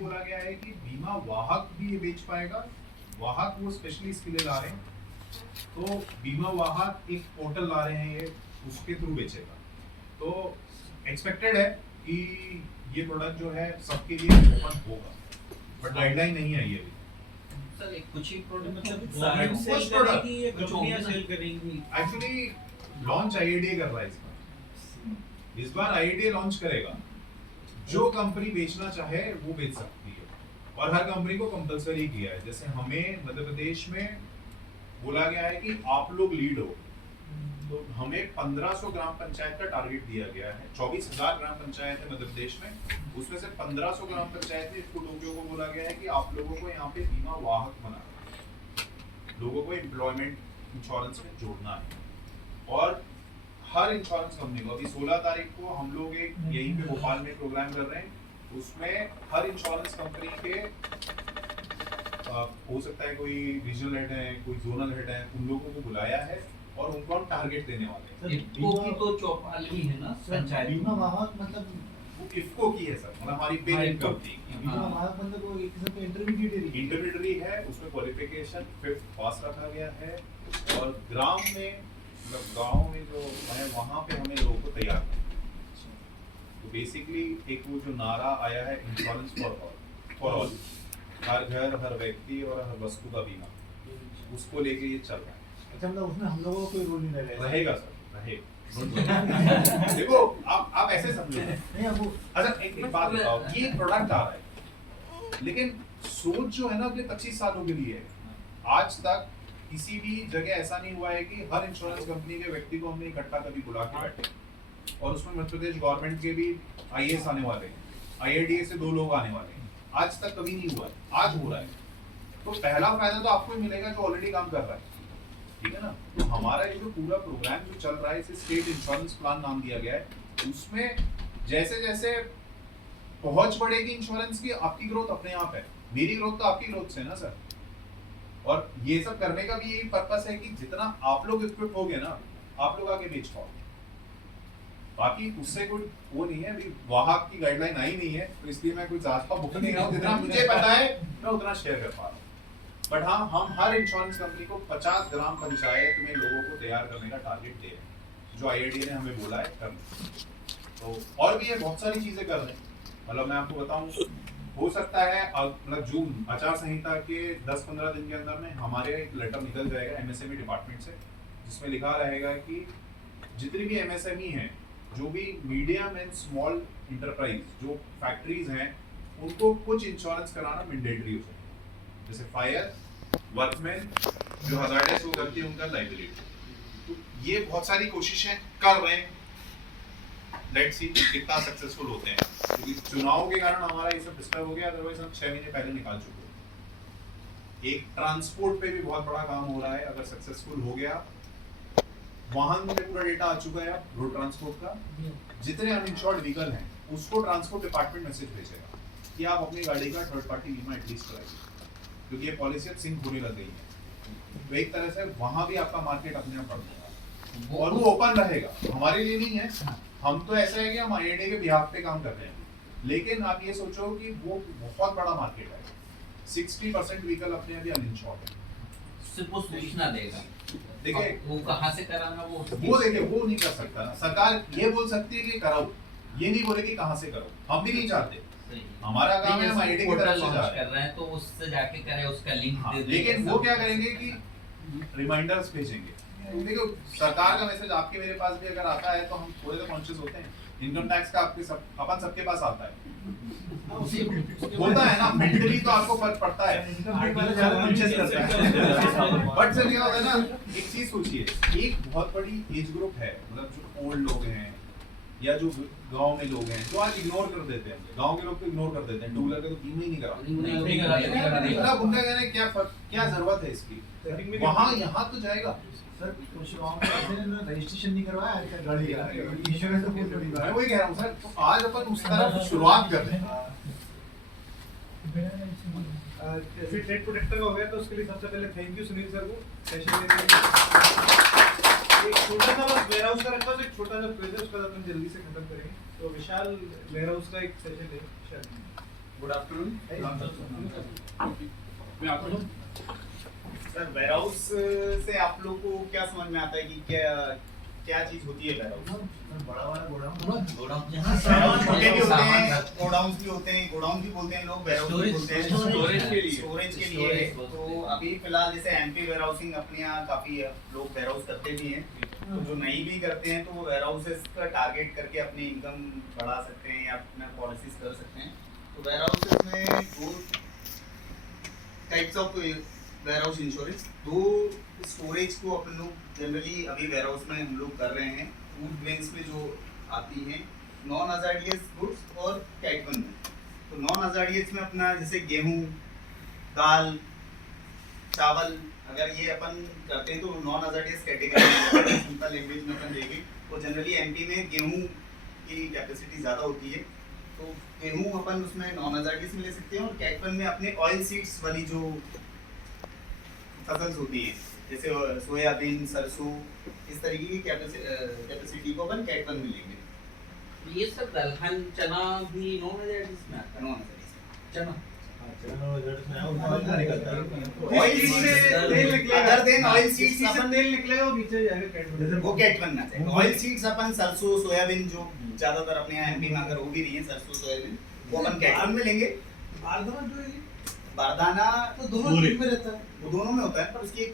बोला गया है कि बीमा वाहक भी ये बेच पाएगा। वाहक वो स्पेशली इसके लिए ला रहे हैं, तो बीमा वाहक एक पोर्टल ला रहे हैं, ये उसके थ्रू बेचेगा। तो एक्सपेक्टेड है कि ये प्रोडक्ट जो है सबके लिए ओपन होगा, बट गाइडलाइन नहीं आई है अभी। सर एक कुछ ही प्रोडक्ट मतलब गवर्नमेंट सेल कुछ प्रोडक्ट करेगी या कंपनियां सेल करेंगी? एक्चुअली लॉन्च आईएडीए कर रहा है इस बार आईएडीए लॉन्च करेगा। जो कंपनी बेचना चाहे वो बेच सकती है, और हर कंपनी को कंपलसरी किया है। जैसे हमें मध्य प्रदेश में बोला गया है कि आप लोग लीड हो, तो हमें 1500 ग्राम पंचायत का टारगेट दिया गया है। 24,000 ग्राम पंचायत है मध्य प्रदेश में, उसमें से 1500 ग्राम पंचायत में टोक्यो को बोला गया है कि आप लोगों को यहाँ पे बीमा वाहक बनाना है, लोगों को एम्प्लॉयमेंट इंश्योरेंस में जोड़ना है। और हर इंश्योरेंस कंपनी को, अभी 16 तारीख को हम लोग एक यहीं पे भोपाल में प्रोग्राम कर रहे हैं, उसमें हर इंश्योरेंस कंपनी के हो सकता है कोई रीजनल हेड है, कोई जोनल हेड है, उन लोगों को बुलाया है और उनको हम टारगेट देने वाले हैं। इफ्को की तो चौपाल ही है ना पंचायत। बीमा वाहक मतलब वो इफ्को की है सर, मतलब हमारी पेरेंट कंपनी की। बीमा वाहक मतलब वो एक किस्म का इंटरमीडिएटरी है, उसमें क्वालिफिकेशन 5th पास रखा गया है। और ग्राम में मतलब गांव में जो है वहाँ पे हमें लोगों को तैयार करना है। तो बेसिकली एक वो जो नारा आया है इंश्योरेंस फॉर ऑल, हर घर, हर व्यक्ति और हर वस्तु का बीमा, उसको लेके ये चल रहा है। अच्छा, मतलब उसमें हम लोगों को कोई रोल नहीं रहेगा सर, रहेगा। देखो आप ऐसे समझो नहीं अब वो अच्छा एक बात बताओ, ये प्रोडक्ट आ रहा है, लेकिन सोच जो है ना अगले 25 सालों के लिए है। आज तक किसी भी जगह ऐसा नहीं हुआ है कि हर इंश्योरेंस कंपनी के व्यक्ति को हमने इकट्ठा कभी बुला के बैठे, और उसमें मध्य प्रदेश गवर्नमेंट के भी आईएएस आने वाले हैं, आईआईडीए से 2 लोग आने वाले हैं। आज तक कभी नहीं हुआ है, आज हो रहा है। तो पहला फायदा तो आपको ही मिलेगा जो ऑलरेडी काम कर रहा है, ठीक है ना। तो हमारा ये जो पूरा प्रोग्राम जो चल रहा है, इसे स्टेट इंश्योरेंस प्लान नाम दिया गया है। उसमें जैसे जैसे पहुंच बढ़ेगी इंश्योरेंस की, आपकी ग्रोथ अपने आप है, मेरी ग्रोथ तो आपकी ग्रोथ से ना सर। और ये सब करने का भी यही पर्पस है कि जितना आप लोग इक्विप हो गए ना, आप लोग आगे बेच पाओ। बाकी उससे कोई वो नहीं है, अभी वाहक की गाइडलाइन आई नहीं है, तो इसलिए मैं कोई ज़्यादा बुक नहीं रहा हूँ। जितना मुझे पता है मैं उतना शेयर कर पा रहा हूँ। बट हाँ, हम हर इंश्योरेंस कंपनी को 50 ग्राम पंचायत में लोगों को तैयार करने का टारगेट दे रहे हैं, जो आईआईडी ने हमें बोला है करने। तो और भी ये बहुत सारी चीज़ें कर रहे हैं। मतलब मैं आपको बताऊँ, हो सकता है मतलब जून आचार संहिता के 10-15 दिन के अंदर में हमारे एक लेटर निकल जाएगा एमएसएमई डिपार्टमेंट से, जिसमें लिखा रहेगा कि जितनी भी एमएसएमई हैं, जो भी मीडियम एंड स्मॉल इंटरप्राइज जो फैक्ट्रीज हैं, उनको कुछ इंश्योरेंस कराना मैंडेटरी हो सकता है। जैसे फायर, वर्कमैन, जो हजार्डस वो करती है उनका लाइबिलिटी। तो ये बहुत सारी कोशिशें कर रहे हैं। लेट्स सी कितना सक्सेसफुल होते हैं, क्योंकि चुनाव के कारण हमारा ये सब डिस्टर्ब हो गया, अदरवाइज हम 6 महीने पहले निकाल चुके हैं। एक ट्रांसपोर्ट पे भी बहुत बड़ा काम हो रहा है, अगर सक्सेसफुल हो गया। वाहन में पूरा डेटा आ चुका है रोड ट्रांसपोर्ट का, जितने अनइंश्योर्ड व्हीकल हैं उसको ट्रांसपोर्ट डिपार्टमेंट मैसेज भेजेगा कि आप अपनी गाड़ी का थर्ड पार्टी बीमा एटलीस्ट कराइए, क्योंकि ये पॉलिसी अब सिंक होने लग गई है। तो एक तरह से वहाँ भी आपका मार्केट अपने आप बढ़ जाएगा, और वो ओपन रहेगा। हमारे लिए नहीं है, हम तो ऐसा है कि हम आईआईडी के बिहाफ पे काम कर रहे हैं, लेकिन आप ये सोचो कि वो बहुत बड़ा मार्केट है। 60% व्हीकल अपने अभी अनइंश्योर्ड है। सिर्फ वो सूचना देगा, देखिए वो कहाँ से कराना वो देखिए वो नहीं कर सकता ना। सरकार ये बोल सकती है कि कराओ, ये नहीं बोलेगी कहाँ से करो। हम भी नहीं चाहते, हमारा काम है हम आईआईडी की तरफ से जा रहे हैं, तो उससे जाके करे, उसका लिंक दे दे। लेकिन वो क्या करेंगे कि रिमाइंडर्स भेजेंगे। देखो सरकार का मैसेज आपके मेरे पास भी अगर आता है तो हम थोड़े तो कॉन्शियस होते हैं। इनकम टैक्स का अपन सबके पास आता है, होता है ना, मेंटली तो आपको फर्क पड़ता है, बट सर क्या होता है ना, एक चीज सोचिए, एक बहुत बड़ी एज ग्रुप है, मतलब जो ओल्ड लोग हैं या जो गांव में लोग हैं, जो आज इग्नोर कर देते हैं। गांव के लोग तो इग्नोर कर देते हैं, टू व्हीलर का तो बीमा ही नहीं करा। उनका कहना क्या जरूरत है इसकी, वहाँ यहाँ तो जाएगा। सर कुछ गाँव में रजिस्ट्रेशन नहीं करवाया गाड़ी का, इंश्योरेंस तो बहुत बड़ी बात है। मैं वही कह रहा हूँ सर, तो आज अपन उस तरह शुरुआत कर रहे हैं। फिर ट्रेड प्रोटेक्टर का हो गया, तो उसके लिए सबसे पहले थैंक यू सुनील सर को सेशन लेने के लिए। एक छोटा सा बस वेयर हाउस का रखा, तो एक छोटा सा क्विज है, उसका अपन जल्दी से खत्म करेंगे। तो विशाल वेयर हाउस का एक सेशन ले शायद। Good afternoon. सर वेयरहाउस से आप लोग को क्या समझ में आता है कि क्या क्या चीज होती है वेयरहाउस? बड़ा वाला गोडाउन गोडाउन वेयरहाउस छोटे भी होते सामान हैं, रख- गोडाउन भी होते हैं, गोडाउन भी बोलते हैं लोग, वेयरहाउस भी बोलते हैं स्टोरेज के लिए। स्टोरेज के लिए। स्टोरेज बोलते तो हैं। अभी फिलहाल जैसे एमपी वेयरहाउसिंग अपने यहाँ काफी लोग वेयरहाउस करते भी हैं, तो जो नहीं भी करते हैं तो वो वेयरहाउसेस का टारगेट करके अपनी इनकम बढ़ा सकते हैं या अपना पॉलिसीज कर सकते हैं। तो वेयरहाउसेस में दो टाइप्स ऑफ वेयरहाउस इंश्योरेंस, दो स्टोरेज को अपन लोग जनरली अभी वेयरहाउस में हम लोग कर रहे हैं। फूड ग्रेन्स में जो आती हैं, नॉन हजार्डियस गुड्स और कैटवन में। तो नॉन हजार्डियस में अपना जैसे गेहूँ, दाल, चावल, अगर ये अपन करते हैं तो non hazardous category simple language में अपन देखें तो जनरली एमपी में गेहूँ की कैपेसिटी ज़्यादा होती है, तो गेहूँ अपन उसमें नॉन हजार्डियस में ले सकते हैं। और कैटवन में अपने ऑयल सीड्स वाली जो फसल्स होती हैं जैसे सोयाबीन, सरसों, इस तरीके की कैपेसिटी को अपन कैटवन में लेंगे, ये सब दलहन चना भी नॉन हजार्डियस में आता है। Non hazardous. चना ऑयल सीड से सीड्स तेल निकलेगा। अदर देन ऑयल सीड्स से अपन तेल निकलेगा और नीचे जाएगा कैटवन। वो कैटवन में जाएगा। ऑयल सीड्स अपन सरसों, सोयाबीन जो ज्यादातर अपने यहाँ एमपी में अगर हो भी रही है सरसों, सोयाबीन, वो अपन कैटवन में लेंगे। बारदाना जो है बारदाना तो दोनों चीज में रहता है। वो दोनों में होता है, पर उसकी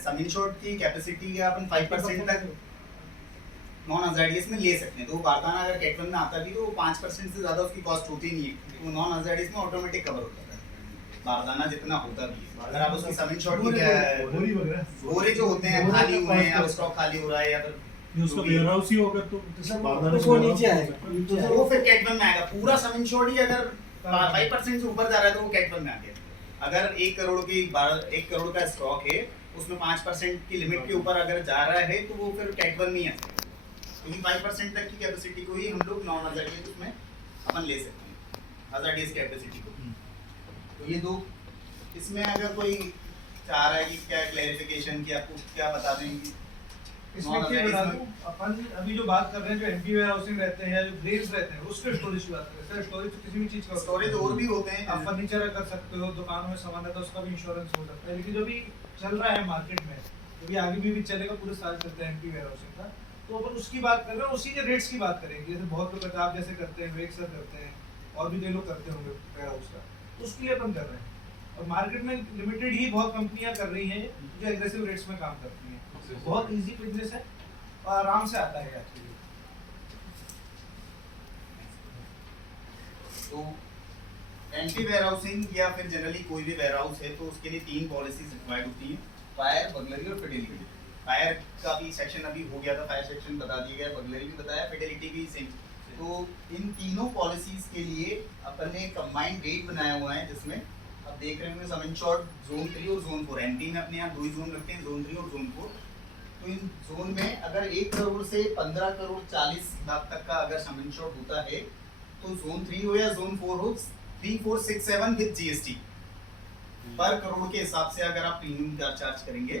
सम इंश्योर्ड की कैपेसिटी या अपन 5% तक नॉन हजार्डियस में ले सकते हैं। तो वो बारदाना अगर कैटवन में आता भी तो वो 5% से ज्यादा उसकी कॉस्ट होती नहीं है, क्योंकि वो नॉन हजार्डियस में ऑटोमेटिक कवर होता है बारदाना जितना होता भी है। अगर आप उसकी सम इंश्योर्ड की बोरी वगैरह बोरे जो होते हैं खाली हुए हैं या स्टॉक खाली हो रहा है या फिर उसका वेयरहाउस ही होगा तो बारदाना वो नीचे आएगा। तो वो फिर कैटवन में आएगा। पूरा सम इंश्योर्ड ही अगर 5% से ऊपर जा रहा है तो वो कैटवन में आ गया। अगर 1 करोड़ की 1 करोड़ का स्टॉक है, उसमें 5% की लिमिट के ऊपर अगर जा रहा है तो वो फिर कैटवन में ही आता है, क्योंकि 5% तक की कैपेसिटी को ही हम लोग नॉन हजार्डियस उसमें अपन ले सकते हैं, हजार्डियस कैपेसिटी को। तो ये दो, इसमें अगर कोई चाह रहा है कि क्या क्लैरिफिकेशन की आपको क्या बता दें कि इसमें क्या बता दूं, अपन अभी जो बात कर रहे हैं जो एमपी वेयरहाउसिंग रहते हैं, जो ग्रेन्स रहते हैं, उसके स्टोरेज की बात कर रहे हैं। सर स्टोरेज तो किसी भी चीज का स्टोरेज और भी होते हैं। आप फर्नीचर कर सकते हो, दुकानों में सामान रहता है उसका भी इंश्योरेंस हो सकता है। लेकिन जो भी चल रहा है मार्केट में, जो भी आगे भी चलेगा, पूरे साल चलता है एमपी वेयरहाउसिंग का, तो अपन उसकी बात कर रहे हैं, उसी के रेट्स की बात करेंगे। जैसे बहुत लोग करते हैं, आप जैसे करते हैं, विवेक सर करते हैं, और भी कई लोग करते होंगे वेयरहाउस का, उसके लिए अपन कर रहे हैं। और मार्केट में लिमिटेड ही बहुत कंपनियां कर रही हैं जो एग्रेसिव रेट्स में काम करती हैं। बहुत इजी बिजनेस है और आराम से आता है एक्चुअली। तो एंटी वेयरहाउसिंग या फिर जनरली कोई भी वेयरहाउस है तो उसके लिए 3 पॉलिसीज रिक्वायर्ड होती हैं, फायर, बर्गलरी और फिडेलिटी। फायर का भी सेक्शन अभी हो गया था, फायर सेक्शन बता दिया गया, बर्गलरी भी बताया, फिडेलिटी भी सेम। तो इन तीनों पॉलिसीज के लिए अपन ने कंबाइंड रेट बनाया हुआ है, जिसमें आप देख रहे होंगे सम इंश्योर्ड जोन 3 और जोन 4। एमपी में अपने यहाँ 2 ही जोन रखते हैं, जोन 3 और जोन 4। तो इन जोन में अगर 1 करोड़ से 15 करोड़ 40 लाख तक का अगर सम इंश्योर्ड होता है तो जोन 3 हो या जोन 4 हो, 3467 विद जीएसटी पर करोड़ के हिसाब से अगर आप प्रीमियम चार्ज करेंगे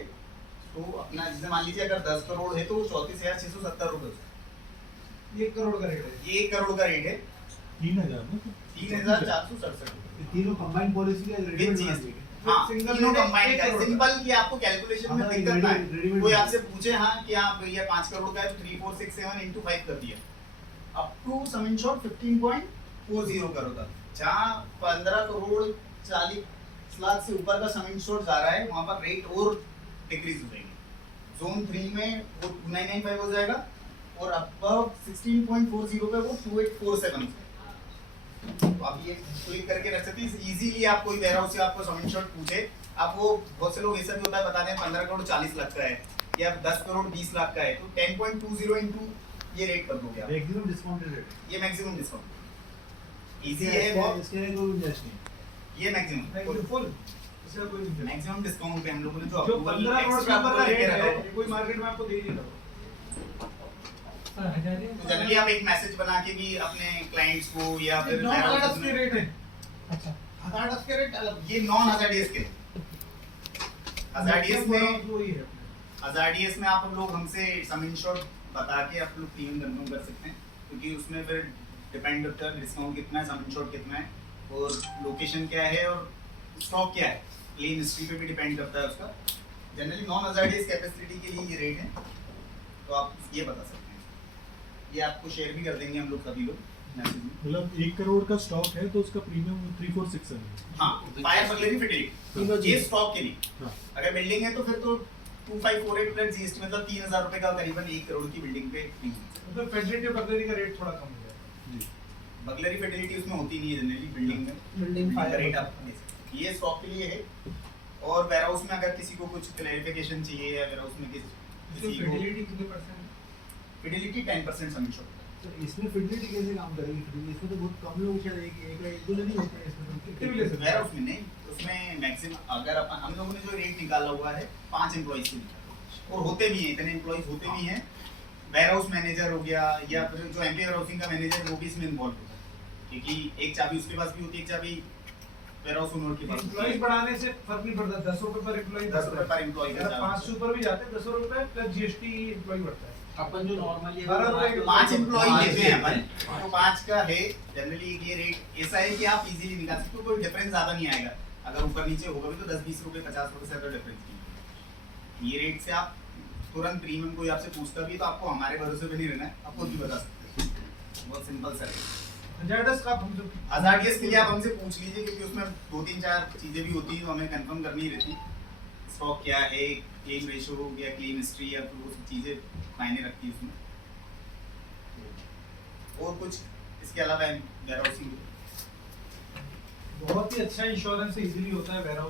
तो अपना, जैसे मान लीजिए अगर 10 करोड़ है तो 34,670 रुपए। 1 करोड़ का रेट है। ये 1 करोड़ का रेट है 3000 ना 3,467 ये तीनों कंबाइंड पॉलिसी का विद रेट जीएसटी। बना हाँ, सिंगल तीनों रेट कंबाइंड 1 का करोड़ सिंपल कि आपको कैलकुलेशन में हाँ, दिक्कत ना है। रेडी-मेड कोई में। आपसे पूछे हाँ कि आप भैया 5 करोड़ का है तो 3467 into 5 कर दिया, up to sum insured 15.40 crore तक। जहाँ 15 करोड़ 40 लाख से ऊपर का सम इंश्योर्ड जा रहा है वहाँ पर रेट और डिक्रीज हो जाएगी। जोन 3 में वो 2995 हो जाएगा और अबव 16.40 पे वो 2847। तो आप ये क्लिक करके रख सकते हैं इजीली। आप कोई वेयरहाउस से आपको सम इंश्योर्ड पूछे, आप वो बहुत से लोग ऐसा भी होता है बता दें 15 करोड़ 40 लाख का है या 10 करोड़ 20 लाख का है, तो 10.20 into ये रेट कर दोगे आप। मैक्सिमम डिस्काउंटेड रेट ये मैक्सिमम डिस्काउंट इजी है बहुत, इसके लिए कोई गुंजाइश नहीं। ये मैक्सिमम फुल इसका कोई नहीं है। मैक्सिमम डिस्काउंट पे हम लोगों ने जो जो approval 15 करोड़ से extra ऊपर का approval रेट लेके रखा है, हो। कोई मार्केट में आपको दे ही नहीं रहा। तो जनरली आप एक मैसेज बना के भी अपने क्लाइंट्स को या फिर नॉन warehouses हजार्डियस के में- रेट है। अच्छा, हजार्डियस के रेट अलग। ये नॉन हजार्डियस के हजार्डियस में वही है। हजार्डियस में आप लोग हमसे सम इंश्योर्ड बता के आप लोग प्रीमियम कंफर्म कर सकते हैं, क्योंकि उसमें फिर डिपेंड करता है डिस्काउंट कितना है, सम इंश्योर्ड कितना है। और लोकेशन क्या है और स्टॉक क्या है, क्लेम हिस्ट्री पे भी डिपेंड करता है उसका। जनरली नॉन हजार्डियस कैपेसिटी के लिए ये रेट है, तो आप ये बता सकते हैं। ये आपको शेयर भी कर देंगे हम लोग सभी लोग मैसेज में। मतलब 1 करोड़ का स्टॉक है तो उसका प्रीमियम 3467 है। हाँ, फायर बगलरी फिटिलिटी ये स्टॉक के लिए। हाँ। अगर बिल्डिंग है तो फिर तो 2548 प्लस जीएसटी मतलब 3000 रुपए का करीबन 1 करोड़ की बिल्डिंग पे मतलब फेडरेटिव बर्गलरी का रेट थोड़ा कम हो जाएगा। जी। बगलरी फिटिलिटी उसमें होती नहीं है जनरली बिल्डिंग में। बिल्डिंग का फायर रेट आप ले सकते हैं। ये स्टॉक के लिए है। और वेयरहाउस में अगर किसी को कुछ क्लैरिफिकेशन चाहिए या वेयरहाउस में किसी को फिडिलिटी कितने परसेंट है? फिडिलिटी 10% समीक्षा होता है। तो इसमें फिडिलिटी कैसे काम करेगी? फिडिलिटी इसमें तो बहुत कम लोग शायद एक दो जन ही होते हैं इसमें, तो कितने भी ले सकते हैं? वेयरहाउस में नहीं, उसमें मैक्सिमम अगर अपन हम लोगों ने जो रेट निकाला हुआ है 5 एम्प्लॉइज के लिए, और होते भी हैं इतने एम्प्लॉइज होते भी हैं। वेयरहाउस मैनेजर हो गया या फिर जो एमपी वेयरहाउसिंग का मैनेजर है वो भी इसमें इन्वॉल्व होता है, क्योंकि एक चाबी उसके पास भी होती है, एक चाबी वेयरहाउस ओनर के पास होती एम्प्लॉइज है। बढ़ाने से फर्क नहीं पड़ता, 10 रुपए पर एम्प्लॉय 10 रुपए पर एम्प्लॉय का अगर 5 से ऊपर भी जाते हैं 10 रुपए प्लस जीएसटी एम्प्लॉय बढ़ता है। अपन जो नॉर्मली 12 रुपए के 5 एम्प्लॉय पाँच लेते हैं लेते अपन, हैं। तो 5 का है जनरली। ये रेट ऐसा है कि आप इजीली निकाल सकते हो, कोई डिफरेंस ज्यादा नहीं आएगा। अगर ऊपर नीचे होगा भी तो 10-20 रुपए 50 रुपए से ज्यादा डिफरेंस नहीं है। ये रेट से आप तुरंत प्रीमियम कोई आपसे पूछता भी है तो आपको हमारे भरोसे पे नहीं रहना है, आप खुद भी बता सकते हैं। बहुत सिंपल सा है। हजार्डस का हम जो हजार्डियस के लिए आप हमसे पूछ लीजिए, क्योंकि उसमें 2-3-4 चीजें भी होती हैं जो हमें कंफर्म करनी रहती। स्टॉक क्या है, क्लेम रेशियो या क्लेम हिस्ट्री या फिर वो सब चीजें मायने रखती है उसमें। और कुछ इसके अलावा वेयरहाउसिंग बहुत ही अच्छा इंश्योरेंस इजीली होता है वेयरहाउस